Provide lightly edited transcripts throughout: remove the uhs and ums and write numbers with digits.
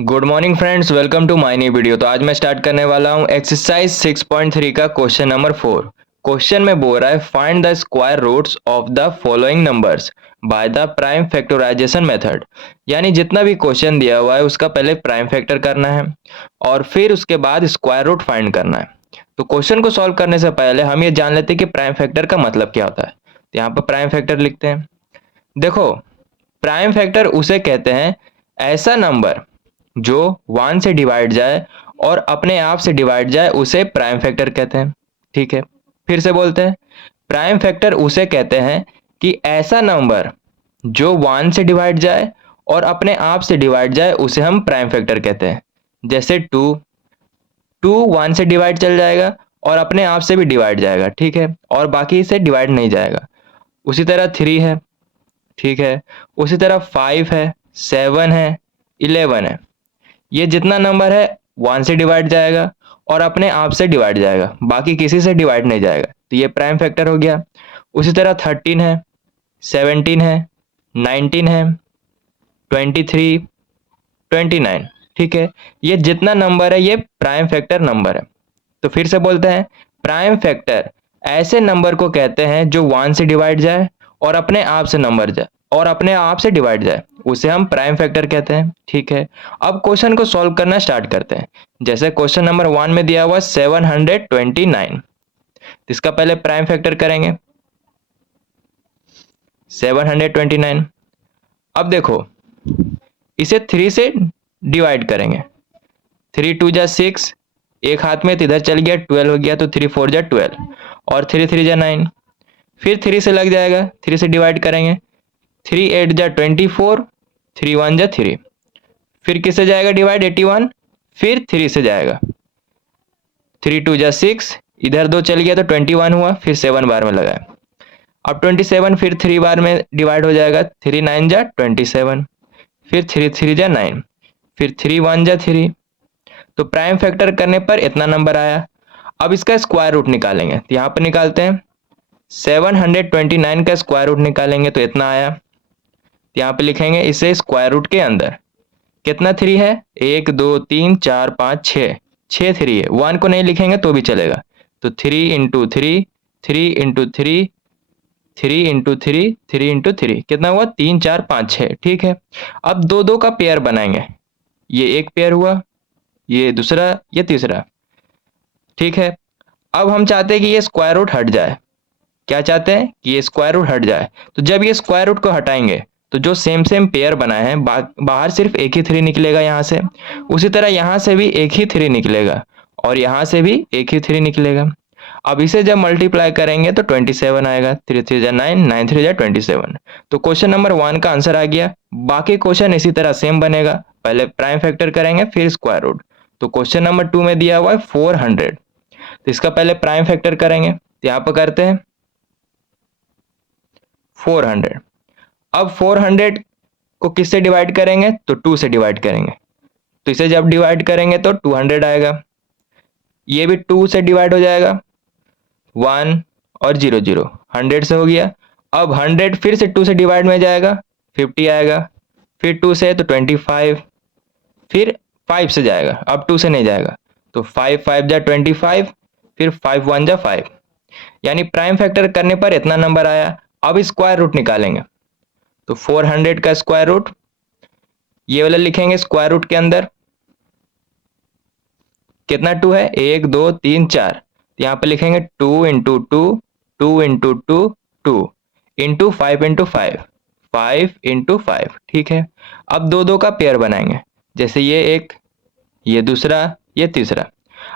Good morning friends, welcome to my new video. तो आज मैं स्टार्ट करने वाला हूं एक्सरसाइज 6.3 का क्वेश्चन नंबर 4। क्वेश्चन में बोल रहा है find the square roots of the following numbers by the prime factorization method. यानी जितना भी क्वेश्चन दिया हुआ है उसका पहले प्राइम फैक्टर करना है और फिर उसके बाद स्क्वायर रूट फाइंड करना है। तो क्वेश्चन को सॉल्व करने से पहले हम ये जान लेते हैं कि प्राइम फैक्टर का मतलब क्या होता है। तो यहाँ पर प्राइम फैक्टर लिखते हैं। देखो, प्राइम फैक्टर उसे कहते हैं ऐसा नंबर जो 1 से डिवाइड जाए और अपने आप से डिवाइड जाए उसे प्राइम फैक्टर कहते हैं। ठीक है, फिर से बोलते हैं। प्राइम फैक्टर उसे कहते हैं कि ऐसा नंबर जो 1 से डिवाइड जाए और अपने आप से डिवाइड जाए उसे हम प्राइम फैक्टर कहते हैं। जैसे 2 1 से डिवाइड चल जाएगा और अपने आप से भी डिवाइड जाएगा, ठीक है, और बाकी से डिवाइड नहीं जाएगा। उसी तरह 3 है, ठीक है, उसी तरह 5 है, 7 है, 11 है। ये जितना नंबर है 1 से डिवाइड जाएगा और अपने आप से डिवाइड जाएगा, बाकी किसी से डिवाइड नहीं जाएगा, तो ये प्राइम फैक्टर हो गया। उसी तरह 13 है, 17 है, 19 है, 23, 29, ठीक है। ये जितना नंबर है ये प्राइम फैक्टर नंबर है। तो फिर से बोलते हैं, प्राइम फैक्टर ऐसे नंबर को कहते हैं जो 1 से डिवाइड जाए और अपने आप से नंबर जाए और अपने आप से डिवाइड जाए, उसे हम प्राइम फैक्टर कहते हैं। ठीक है, अब क्वेश्चन को सॉल्व करना स्टार्ट करते हैं। जैसे क्वेश्चन नंबर 1 में दिया हुआ 729, तो इसका पहले प्राइम फैक्टर करेंगे 729। अब देखो, इसे 3 से डिवाइड करेंगे। 3 2 जा 6, एक हाथ में तो इधर चल गया, 12 हो गया, तो 3 4 जा 12 और 3 3 जा 9। फिर 3 से लग जाएगा, 3 से डिवाइड करेंगे। 3 8 जा 24, 3 1 जा 3। फिर किससे जाएगा डिवाइड, 81। फिर 3 से जाएगा, 3 2 जा 6, इधर 2 चल गया तो 21 हुआ, फिर 7 बार में लगाया। अब 27 फिर 3 बार में डिवाइड हो जाएगा, 3 9 जा 27, फिर 3 3 जा 9, फिर 3 1 जा 3। तो प्राइम फैक्टर करने पर इतना नंबर आया। अब इसका स्क्वायर रूट निकालेंगे, तो यहाँ पर निकालते हैं। 729 का स्क्वायर रूट निकालेंगे तो इतना आया। यहाँ पे लिखेंगे इसे स्क्वायर रूट के अंदर। कितना 3 है, 1 2 3 4 5 6, 6 3 है। 1 को नहीं लिखेंगे तो भी चलेगा। तो 3 इंटू 3, 3 इंटू 3, 3 इंटू 3, 3 इंटू 3, कितना हुआ, 3 4 5 6। ठीक है, अब दो दो का पेयर बनाएंगे। ये एक पेयर हुआ, ये दूसरा, ये तीसरा। ठीक है, अब हम चाहते हैं कि ये स्क्वायर रूट हट जाए। क्या चाहते हैं कि ये स्क्वायर रूट हट जाए। तो जब ये स्क्वायर रूट को हटाएंगे तो जो सेम सेम पेयर बनाए हैं बाहर सिर्फ एक ही 3 निकलेगा यहाँ से। उसी तरह यहाँ से भी एक ही 3 निकलेगा और यहाँ से भी एक ही 3 निकलेगा। अब इसे जब मल्टीप्लाई करेंगे तो 27 आएगा। 3 3 जा 9, 9 3 जा 27। तो क्वेश्चन नंबर 1 का आंसर आ गया। बाकी क्वेश्चन इसी तरह सेम बनेगा, पहले प्राइम फैक्टर करेंगे फिर स्क्वायर रूट। तो क्वेश्चन नंबर 2 में दिया हुआ है 400, तो इसका पहले प्राइम फैक्टर करेंगे, तो यहाँ पर करते हैं 400। अब 400 को किससे डिवाइड करेंगे, तो 2 से डिवाइड करेंगे। तो इसे जब डिवाइड करेंगे तो 200 आएगा। ये भी 2 से डिवाइड हो जाएगा, 1 और 0 0, 100 से हो गया। अब 100 फिर से 2 से डिवाइड में जाएगा, 50 आएगा। फिर 2 से तो 25, फिर 5 से जाएगा, अब 2 से नहीं जाएगा, तो 5 5 जा 25, फिर 5 1 जा 5। यानी प्राइम फैक्टर करने पर इतना नंबर आया। अब स्क्वायर रूट निकालेंगे, तो 400 का स्क्वायर रूट ये वाला लिखेंगे स्क्वायर रूट के अंदर। कितना 2 है, 1 2 3 4, यहाँ पे लिखेंगे 2 into 2, 2 into 2, 2 into 5 into 5, 5 into 5। ठीक है, अब दो दो का पेयर बनाएंगे, जैसे ये एक, ये दूसरा, ये तीसरा।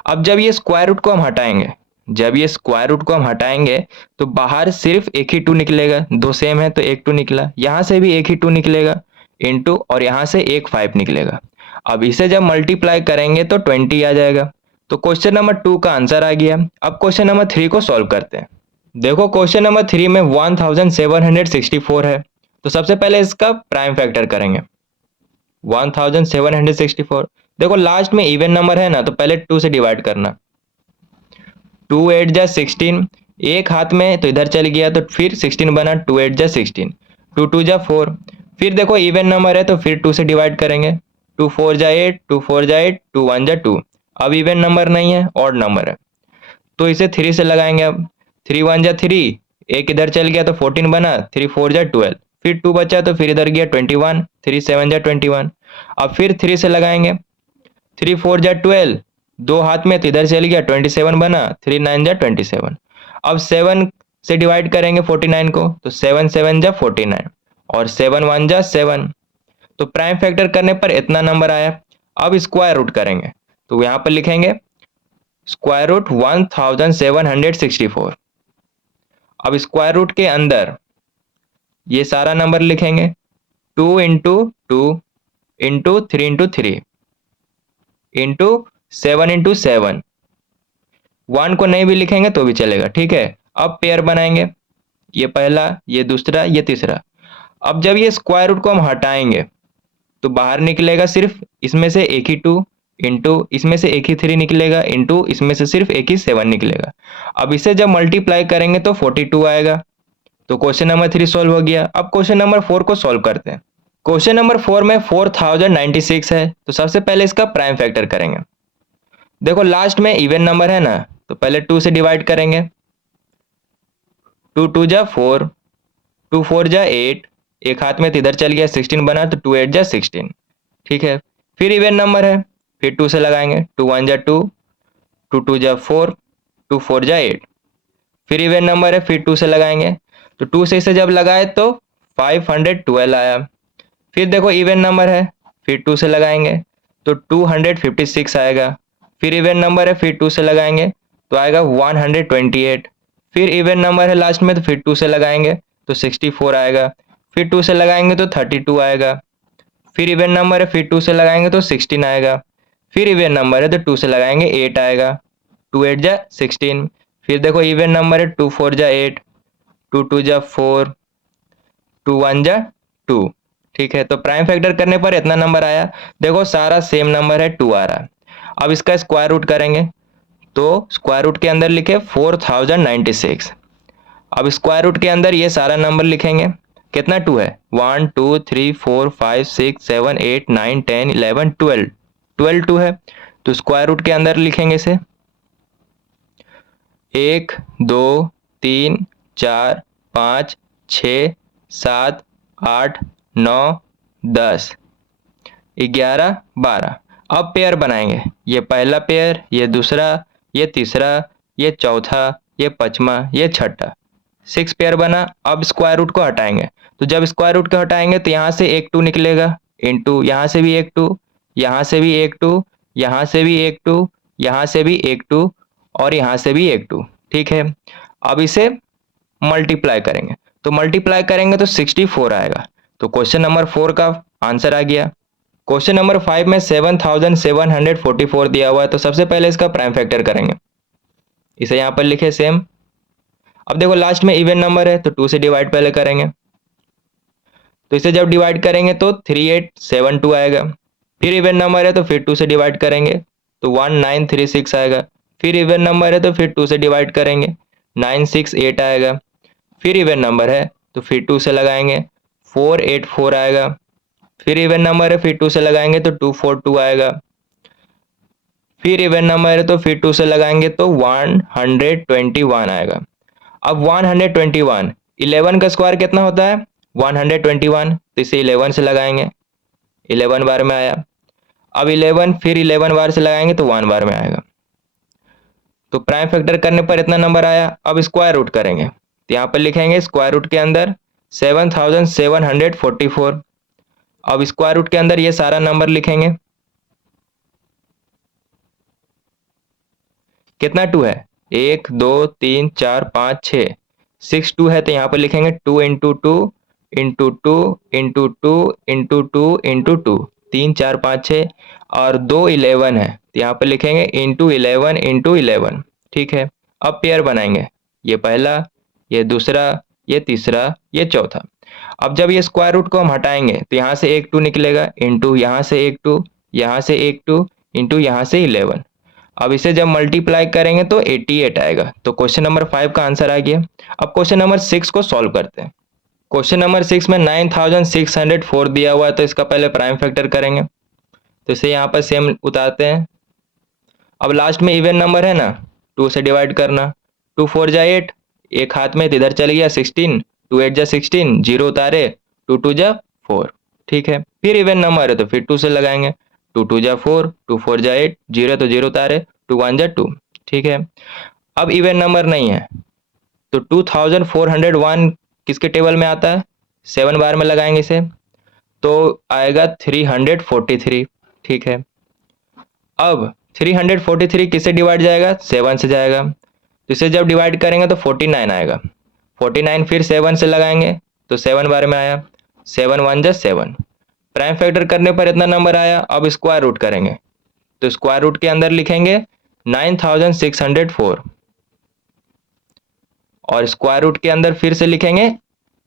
अब जब ये स्क्वायर रूट को हम हटाएंगे, जब ये स्क्वायर रूट को हम हटाएंगे तो बाहर सिर्फ एक ही 2 निकलेगा। दो सेम है तो एक 2 निकला, यहाँ से भी एक ही 2 निकलेगा इंटू, और यहाँ से एक 5 निकलेगा। अब इसे जब मल्टीप्लाई करेंगे तो 20 आ जाएगा। तो क्वेश्चन नंबर 2 का आंसर आ गया। अब क्वेश्चन नंबर 3 को सॉल्व करते हैं। देखो, क्वेश्चन नंबर 3 में 1764 है, तो सबसे पहले इसका प्राइम फैक्टर करेंगे 1764। देखो लास्ट में इवन नंबर है ना, तो पहले 2 से डिवाइड करना। 2 8 जा 16, एक हाथ में तो इधर चल गया, तो फिर 16 बना, 2 8 जा 16, 2 2 जा 4। फिर देखो इवन नंबर है तो फिर 2 से डिवाइड करेंगे, 2 4 जा 8, 2 4 जा 8, 2 1 जा 2। अब इवन नंबर नहीं है, ऑड नंबर है, तो इसे 3 से लगाएंगे। अब 3 1 जा 3, एक इधर चल गया तो 14 बना, 3 4 जा 12, फिर 2 बचा तो फिर इधर गया 21, 3 7 जा 21। अब फिर 3 से लगाएंगे, 3 4 जा 12, दो हाथ में तो इधर चल गया 27 बना, 3 9 जा 27। अब 7 से डिवाइड करेंगे 49 को, तो 7 7 जा 49 और 7 1 जा 7। तो प्राइम फैक्टर करने पर इतना नंबर आया। अब स्क्वायर रूट करेंगे, तो यहाँ पर लिखेंगे स्क्वायर रूट 1764। अब स्क्वायर रूट के अंदर ये सारा नंबर लिखेंगे, 2 into 2 into 3 into 3 into 7 into 7। 1 को नहीं भी लिखेंगे तो भी चलेगा, ठीक है। अब पेयर बनाएंगे, ये पहला, ये दूसरा, ये तीसरा। अब जब ये स्क्वायर रूट को हम हटाएंगे तो बाहर निकलेगा सिर्फ इसमें से एक ही 2 इंटू इसमें से एक ही 3 निकलेगा इंटू इसमें से सिर्फ एक ही 7 निकलेगा। अब इसे जब मल्टीप्लाई करेंगे तो 42 आएगा। तो क्वेश्चन नंबर 3 सॉल्व हो गया। अब क्वेश्चन नंबर 4 को सॉल्व करते हैं। क्वेश्चन नंबर 4 में 4096 है, तो सबसे पहले इसका प्राइम फैक्टर करेंगे। देखो लास्ट में इवन नंबर है ना, तो पहले 2 से डिवाइड करेंगे, 2 2 जा 4, 2 4 जा 8, एक हाथ में तो इधर चल गया 16 बना, तो 2 8 जा 16, ठीक है। फिर इवन नंबर है, फिर 2 से लगाएंगे, 2 1 जा 2, 2 2 जा 4, 2 4 जा 8। फिर इवन नंबर है, फिर 2 से लगाएंगे, तो 2 से इसे जब लगाए तो 512 आया। फिर देखो इवन नंबर है, फिर 2 से लगाएंगे तो 256 आएगा। फिर इवन नंबर है, फिर 2 से लगाएंगे तो आएगा 128। फिर इवन नंबर है लास्ट में, तो फिर 2 से लगाएंगे तो 64 आएगा। फिर 2 से लगाएंगे तो 32 आएगा। फिर इवन नंबर है, फिर 2 से लगाएंगे तो 16 आएगा। फिर इवन नंबर है तो 2 से लगाएंगे 8 आएगा, 2 8 जा 16। फिर देखो इवन नंबर है, 2 4 जा 8, 2 2 जा 4, 2 1 जा 2, ठीक है। तो प्राइम फैक्टर करने पर इतना नंबर आया। देखो सारा सेम नंबर है, 2 आ रहा है। अब इसका स्क्वायर रूट करेंगे, तो स्क्वायर रूट के अंदर लिखे 4096। अब स्क्वायर रूट के अंदर ये सारा नंबर लिखेंगे, कितना 2 है, 1 2 3 4 5 6 7 8 9 10 11 12, 12 2 है। तो स्क्वायर रूट के अंदर लिखेंगे इसे 1 2 3 4 5 6 7 8 9 10 11 12। अब पेयर बनाएंगे, ये पहला पेयर, ये दूसरा, ये तीसरा, ये चौथा, ये पांचवा, ये छठा, 6 पेयर बना। अब स्क्वायर रूट को हटाएंगे, तो जब स्क्वायर रूट को हटाएंगे तो यहाँ से एक 2 निकलेगा इंटू यहाँ से भी एक 2, यहाँ से भी एक 2, यहाँ से भी एक 2, यहाँ से भी एक 2 और यहाँ से भी एक 2, ठीक है। अब इसे मल्टीप्लाई करेंगे, तो मल्टीप्लाई करेंगे तो 64 आएगा। तो क्वेश्चन नंबर 4 का आंसर आ गया। क्वेश्चन नंबर 5 में 7744 दिया हुआ है, तो सबसे पहले इसका प्राइम फैक्टर करेंगे, इसे यहाँ पर लिखे सेम। अब देखो लास्ट में इवन नंबर है तो 2 से डिवाइड पहले करेंगे, तो इसे जब डिवाइड करेंगे तो 3872 आएगा। फिर इवन नंबर है तो फिर 2 से डिवाइड करेंगे तो 1936 आएगा। फिर इवन नंबर है तो फिर 2 से डिवाइड करेंगे 968 आएगा। फिर इवन नंबर है तो फिर 2 से लगाएंगे 484 आएगा। फिर इवन नंबर है, फिर 2 से लगाएंगे तो 242 आएगा। फिर इवन नंबर है तो फिर 2 से लगाएंगे तो 121 आएगा। अब 121, 11 का स्क्वायर कितना होता है 121, तो इसे 11 से लगाएंगे, 11 बार में आया। अब 11 फिर 11 बार से लगाएंगे तो 1 बार में आएगा। तो प्राइम फैक्टर करने पर इतना नंबर आया। अब स्क्वायर रूट करेंगे, तो यहाँ पर लिखेंगे स्क्वायर रूट के अंदर 7744। अब स्क्वायर रूट के अंदर ये सारा नंबर लिखेंगे, कितना 2 है 1 2 3 4 5 6, 6 2 है, तो यहाँ पर लिखेंगे 2 into 2 into 2 into 2 into 2 into 2, 3 4 5 6 और 2 11 है, तो यहाँ पर लिखेंगे इंटू 11 इंटू 11, ठीक है। अब पेयर बनाएंगे, ये पहला, ये दूसरा, ये तीसरा, ये चौथा। अब जब ये स्क्वायर रूट को हम हटाएंगे तो यहाँ से एक 2 निकलेगा इंटू यहाँ से एक 2, यहाँ से एक 2 इंटू यहाँ से 11। अब इसे जब मल्टीप्लाई करेंगे तो 88 आएगा। तो क्वेश्चन नंबर 5 का आंसर आ गया। अब क्वेश्चन नंबर 6 को सॉल्व करते हैं। क्वेश्चन नंबर 6 में 9604 दिया हुआ है, तो इसका पहले प्राइम फैक्टर करेंगे। तो इसे यहाँ पर सेम उतारते हैं। अब लास्ट में इवन नंबर है ना, 2 से डिवाइड करना, 2 4 जा 8, एक हाथ में तो इधर चल गया 16, 2 8 जा 16, 0 उतारे, 2 2 जा 4, ठीक है। फिर इवन नंबर है तो फिर 2 से लगाएंगे, 2 2 जा 4, 2 4 जा 8, 0 तो 0 उतारे, 2 1 जा 2, ठीक है। अब इवन नंबर नहीं है तो 2401 किसके टेबल में आता है, 7 बार में लगाएंगे इसे तो आएगा 343, ठीक है। अब 343 किससे डिवाइड जाएगा, 7 से जाएगा, तो इसे जब डिवाइड करेंगे तो 49 आएगा। 49 फिर 7 से लगाएंगे तो 7 बार में आया, 7 1 जा 7, प्राइम फैक्टर करने पर इतना नंबर आया। अब स्क्वायर रूट करेंगे तो स्क्वायर रूट के अंदर लिखेंगे 9604 और स्क्वायर रूट के अंदर फिर से लिखेंगे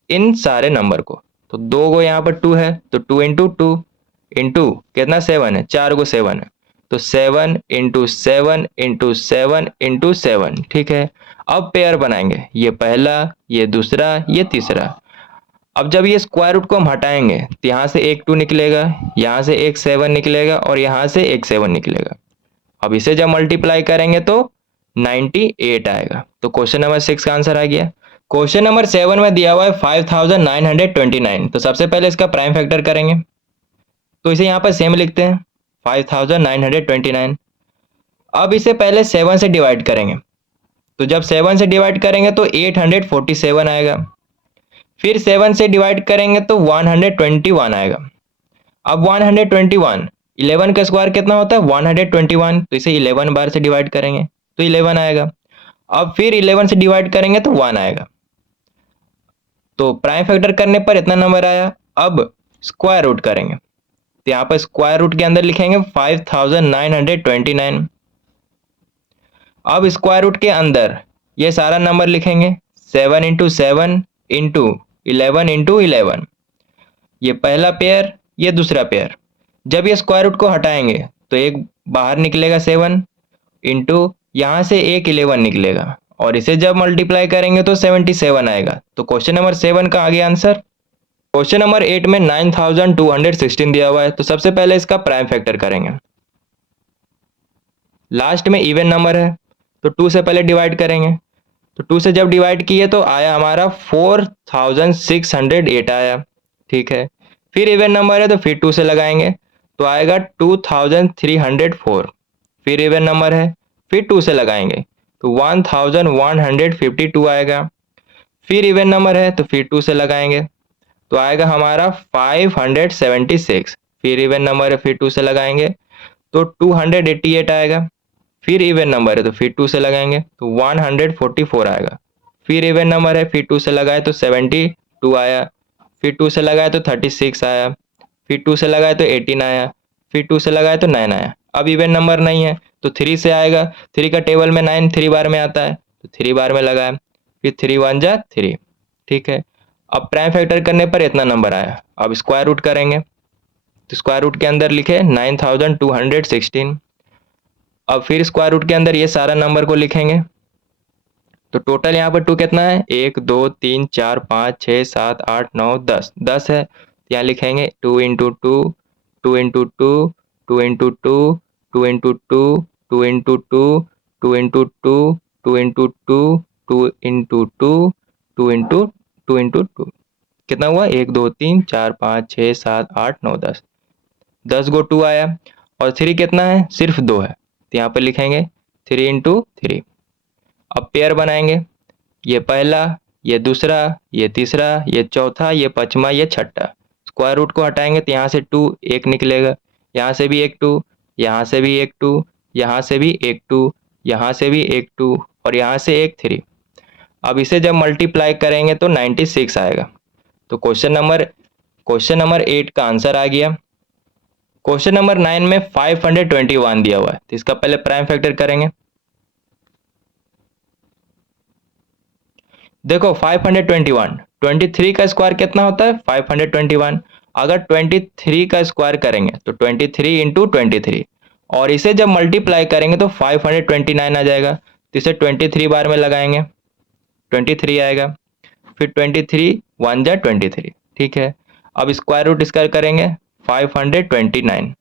इन सारे नंबर को। तो 2 गो यहाँ पर 2 है तो 2 इंटू 2 इंटू कितना 7 है, 4 गो 7 है तो 7 इंटू 7 इंटू 7 इंटू 7, ठीक है। अब पेयर बनाएंगे, ये पहला, ये दूसरा, ये तीसरा। अब जब ये स्क्वायर रूट को हम हटाएंगे तो यहाँ से एक 2 निकलेगा, यहाँ से एक 7 निकलेगा और यहाँ से एक 7 निकलेगा। अब इसे जब मल्टीप्लाई करेंगे तो 98 आएगा। तो क्वेश्चन नंबर 6 का आंसर आ गया। क्वेश्चन नंबर 7 में दिया हुआ है 5929, तो सबसे पहले इसका प्राइम फैक्टर करेंगे तो इसे यहाँ पर सेम लिखते हैं 5929। अब इसे पहले 7 से डिवाइड करेंगे तो जब 7 से डिवाइड करेंगे तो 847 आएगा, फिर 7 से डिवाइड करेंगे तो 121 आएगा। अब 121, 11 का स्क्वायर कितना होता है 121, तो इसे 11 बार से डिवाइड करेंगे तो 11 आएगा। अब फिर 11 से डिवाइड करेंगे तो 1 आएगा। तो प्राइम फैक्टर करने पर इतना नंबर आया। अब स्क्वायर रूट करेंगे तो यहाँ पर स्क्वायर रूट के अंदर लिखेंगे 5929। अब स्क्वायर रूट के अंदर ये सारा नंबर लिखेंगे 7 इंटू 7 इंटू 11 इंटू 11, ये पहला पेयर, ये दूसरा पेयर। जब ये स्क्वायर रूट को हटाएंगे तो एक बाहर निकलेगा 7 इंटू यहाँ से एक 11 निकलेगा और इसे जब मल्टीप्लाई करेंगे तो 77 आएगा। तो क्वेश्चन नंबर 7 का आगे आंसर। क्वेश्चन नंबर 8 में 9216 दिया हुआ है तो सबसे पहले इसका प्राइम फैक्टर करेंगे। लास्ट में इवन नंबर है तो 2 से पहले डिवाइड करेंगे तो 2 से जब डिवाइड किए तो आया हमारा 4608 आया, ठीक है। फिर इवन नंबर है तो फिर 2 से लगाएंगे तो आएगा 2304। फिर इवन नंबर है फिर 2 से लगाएंगे तो 1152 आएगा। फिर इवन नंबर है तो फिर 2 से लगाएंगे तो आएगा हमारा 576। फिर इवन नंबर है फिर 2 से लगाएंगे तो 288 आएगा। फिर इवन नंबर है तो फिर 2 से लगाएंगे तो 144 आएगा। फिर इवन नंबर है फिर 2 से लगाए तो 72 आया। फिर 2 से लगाए तो 36 आया। फिर 2 से लगाए तो 18 आया। फिर 2 से लगाए तो 9 आया। अब इवन नंबर नहीं है तो 3 से आएगा, 3 का टेबल में 9 3 बार में आता है तो 3 बार में लगाया। फिर 3 1 जा 3, ठीक है। अब प्राइम फैक्टर करने पर इतना नंबर आया। अब स्क्वायर रूट करेंगे तो स्क्वायर रूट के अंदर लिखे 9216। अब फिर स्क्वायर रूट के अंदर ये सारा नंबर को लिखेंगे तो टोटल यहाँ पर 2 कितना है 1 2 3 4 5 6 7 8 9 10, 10 है। यहाँ लिखेंगे 2 into 2, 2 into 2, 2 into 2, 2 into 2, 2 into 2, 2 into 2, 2 into 2, 2 into 2, 2 into 2 into 2, कितना हुआ 1 2 3 4 5 6 7 8 9 10, 10 गो 2 आया। और 3 कितना है सिर्फ 2 है तो यहाँ पर लिखेंगे 3 इंटू 3। अब पेयर बनाएंगे, ये पहला, ये दूसरा, ये तीसरा, ये चौथा, ये पांचवा, ये छठा। स्क्वायर रूट को हटाएंगे तो यहाँ से 2 एक निकलेगा, यहाँ से भी एक 2, यहाँ से भी एक 2, यहाँ से भी एक 2, यहाँ से भी एक 2 और यहाँ से एक 3। अब इसे जब मल्टीप्लाई करेंगे तो 96 आएगा। तो क्वेश्चन नंबर 8 का आंसर आ गया। क्वेश्चन नंबर 9 में 521 दिया हुआ है तो इसका पहले प्राइम फैक्टर करेंगे। देखो 521, 23 का स्क्वायर कितना होता है 521। अगर 23 का स्क्वायर करेंगे तो 23 इंटू 23 और इसे जब मल्टीप्लाई करेंगे तो 529 आ जाएगा। तो इसे 23 बार में लगाएंगे 23 आएगा। फिर 23 1 जा 23, ठीक है। अब स्क्वायर रूट इसका करेंगे 529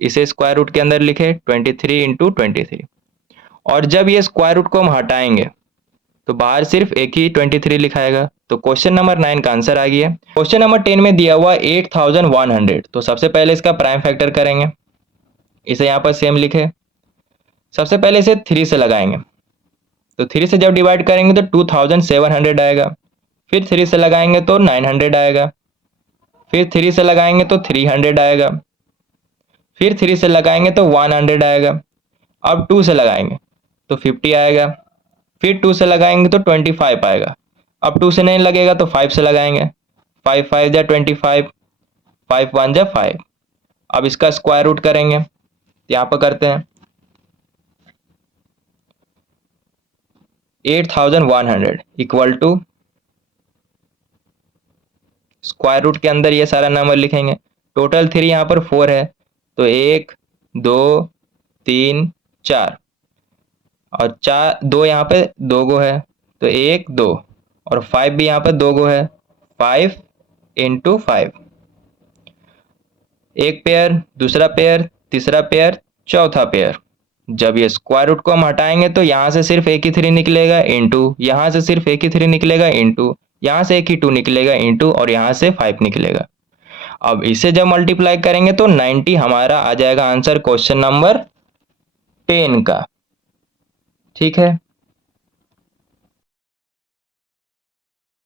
इसे स्क्वायर रूट के अंदर लिखे 23 इंटू 23। और जब ये स्क्वायर रूट को हम हटाएंगे तो बाहर सिर्फ एक ही 23 लिखाएगा। तो क्वेश्चन नंबर 9 का आंसर आ गया। क्वेश्चन नंबर 10 में दिया हुआ 8100। तो सबसे पहले इसका प्राइम फैक्टर करेंगे, इसे यहाँ पर सेम लिखे। सबसे पहले इसे 3 से लगाएंगे, तो 3 से जब डिवाइड करेंगे तो 2700 आएगा। फिर 3 से लगाएंगे तो 900 आएगा। फिर 3 से लगाएंगे तो 300 आएगा। फिर 3 से लगाएंगे तो 100 आएगा। अब 2 से लगाएंगे तो 50 आएगा। फिर 2 से लगाएंगे तो 25 आएगा। अब 2 से नहीं लगेगा तो 5 से लगाएंगे। 5 5 जा 25, 5 1 जा 5। अब इसका स्क्वायर रूट करेंगे, यहाँ पर करते हैं। 8100 इक्वल टू स्क्वायर रूट के अंदर ये सारा नंबर लिखेंगे। टोटल 3 यहाँ पर 4 है, तो 1 2 3 4, और 4 2 यहाँ पे 2 गो है, तो 1 2, और 5 भी यहाँ पे 2 गो है, 5 इंटू 5। एक पेयर, दूसरा पेयर, तीसरा पेयर, चौथा पेयर। जब ये स्क्वायर रूट को हम हटाएंगे तो यहाँ से सिर्फ एक ही 3 निकलेगा, इंटू यहाँ से सिर्फ एक ही 3 निकलेगा, इंटू यहाँ से एक ही 2 निकलेगा, इंटू और यहाँ से 5 निकलेगा। अब इसे जब मल्टीप्लाई करेंगे तो 90 हमारा आ जाएगा आंसर क्वेश्चन नंबर 10 का। ठीक है।